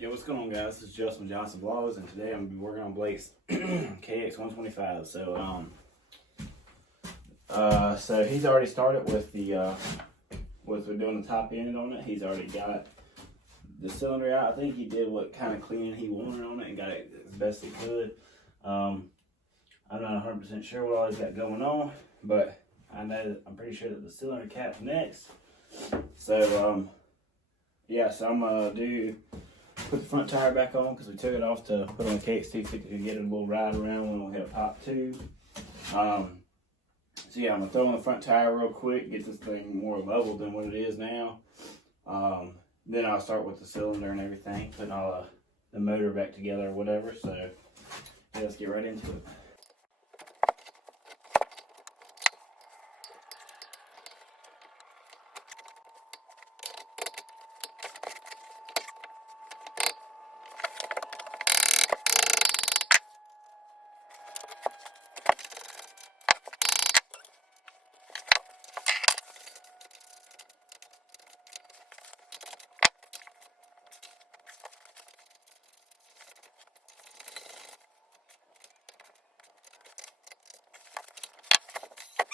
Yeah, what's going on, guys? This is Justin Johnson Vlogs, and today I'm gonna be working on Blake's KX125. So he's already started with the we're doing the top end on it. He's already got the cylinder out. I think he did what kind of cleaning he wanted on it and got it as best he could. I'm not 100% sure what all he's got going on, but I'm pretty sure that the cylinder cap's next. So yeah, so I'm gonna put the front tire back on because we took it off to put on the KX250 to get it a little ride around when we hit a pop tube. So yeah, I'm gonna throw on the front tire real quick, get this thing more level than what it is now. Then I'll start with the cylinder and everything, putting all the motor back together or whatever. So yeah, let's get right into it.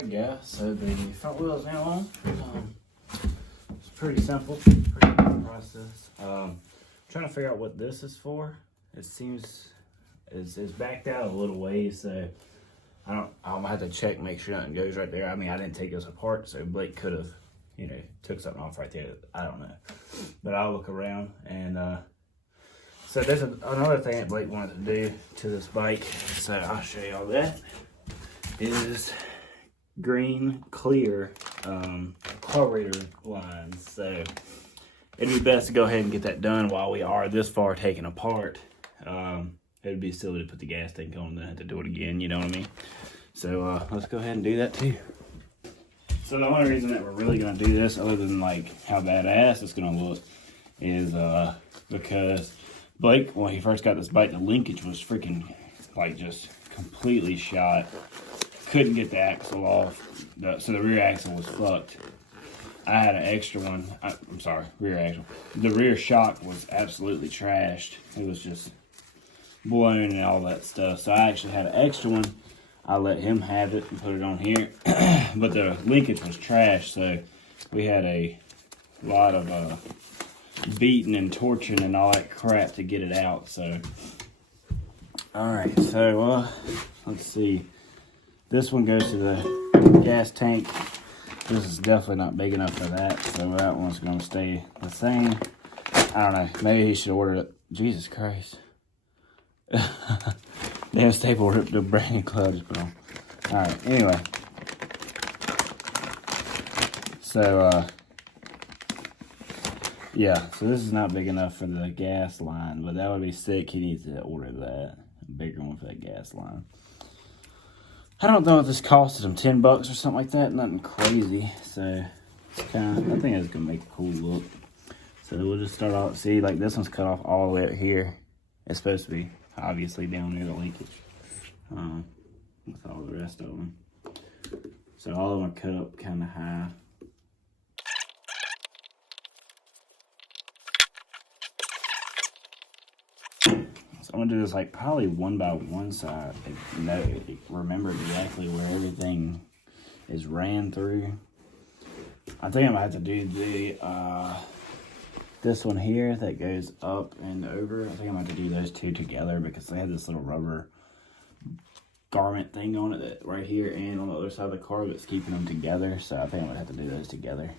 Yeah, so the front wheel is now on. It's pretty simple, pretty simple process. Trying to figure out what this is for. It seems it's backed out a little ways, so I'm gonna have to check, make sure nothing goes right there. I mean, I didn't take this apart, so Blake could have, you know, took something off right there. I don't know, but I'll look around. And so there's another thing that Blake wanted to do to this bike, so I'll show you all that. Is green clear carburetor lines. So it'd be best to go ahead and get that done while we are this far taken apart. It'd be silly to put the gas tank on and then have to do it again, you know what I mean? So let's go ahead and do that too. So the only reason that we're really gonna do this, other than like how badass it's gonna look, is because Blake, when he first got this bike, the linkage was freaking like just completely shot. Couldn't get the axle off, so the rear axle was fucked. I had an extra one. I'm sorry, rear axle. The rear shock was absolutely trashed. It was just blown and all that stuff. So I actually had an extra one. I let him have it and put it on here, but the linkage was trash. So we had a lot of beating and torching and all that crap to get it out. So, all right. So let's see. This one goes to the gas tank. This is definitely not big enough for that, so that one's going to stay the same. I don't know. Maybe he should order it. Jesus Christ. Damn staple ripped the brand new club just put on. Alright, anyway. So, yeah. So this is not big enough for the gas line, but that would be sick. He needs to order that. A bigger one for that gas line. I don't know if this costed him $10 or something like that. Nothing crazy. So it's kind of, I think it's gonna make a cool look. So we'll just start off. See, like this one's cut off all the way up here. It's supposed to be obviously down near the linkage. With all the rest of them. So all of them are cut up kind of high. So I'm gonna do this like probably one by one, so I remember exactly where everything is ran through. I think I'm gonna have to do the this one here that goes up and over. I think I'm gonna have to do those two together because they have this little rubber garment thing on it that right here and on the other side of the car that's keeping them together. So I think I'm gonna have to do those together.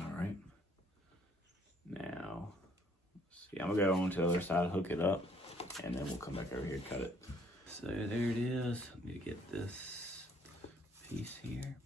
Alright. Now, see, I'm going to go on to the other side, hook it up, and and then we'll come back over here and cut it. So there it is. Let me get this piece here.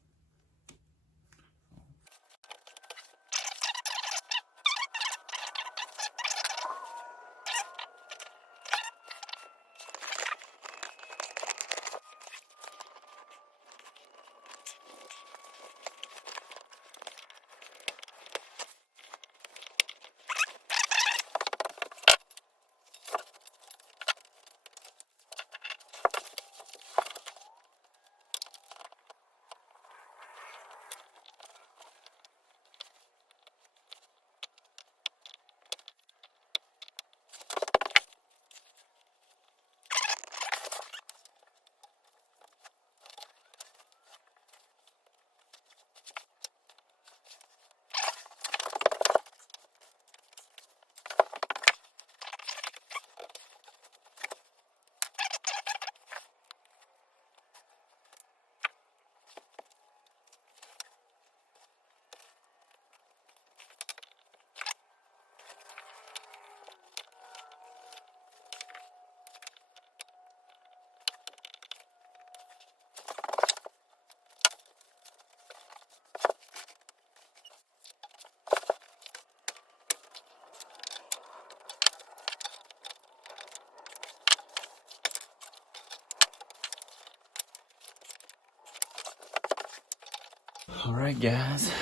All right, guys.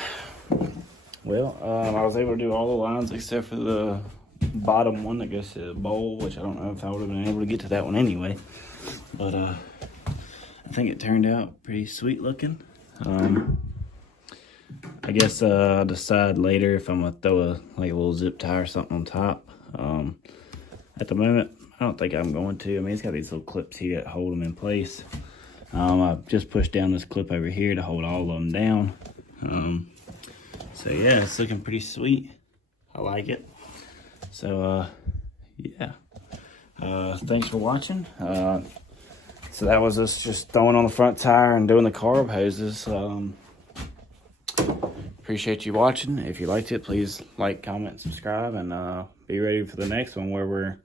Well, I was able to do all the lines except for the bottom one, I guess the bowl, which I don't know if I would have been able to get to that one anyway. But I think it turned out pretty sweet looking. I guess I'll decide later if I'm gonna throw a little zip tie or something on top. At the moment, I don't think I'm going to. I mean, it's got these little clips here that hold them in place. I've just pushed down this clip over here to hold all of them down. So yeah, it's looking pretty sweet. I like it. So yeah, thanks for watching. So that was us just throwing on the front tire and doing the carb hoses. Appreciate you watching. If you liked it, please like, comment, subscribe, and be ready for the next one where we're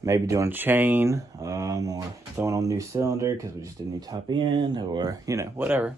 maybe doing chain, or throwing on a new cylinder because we just did a new top end, or, you know, whatever.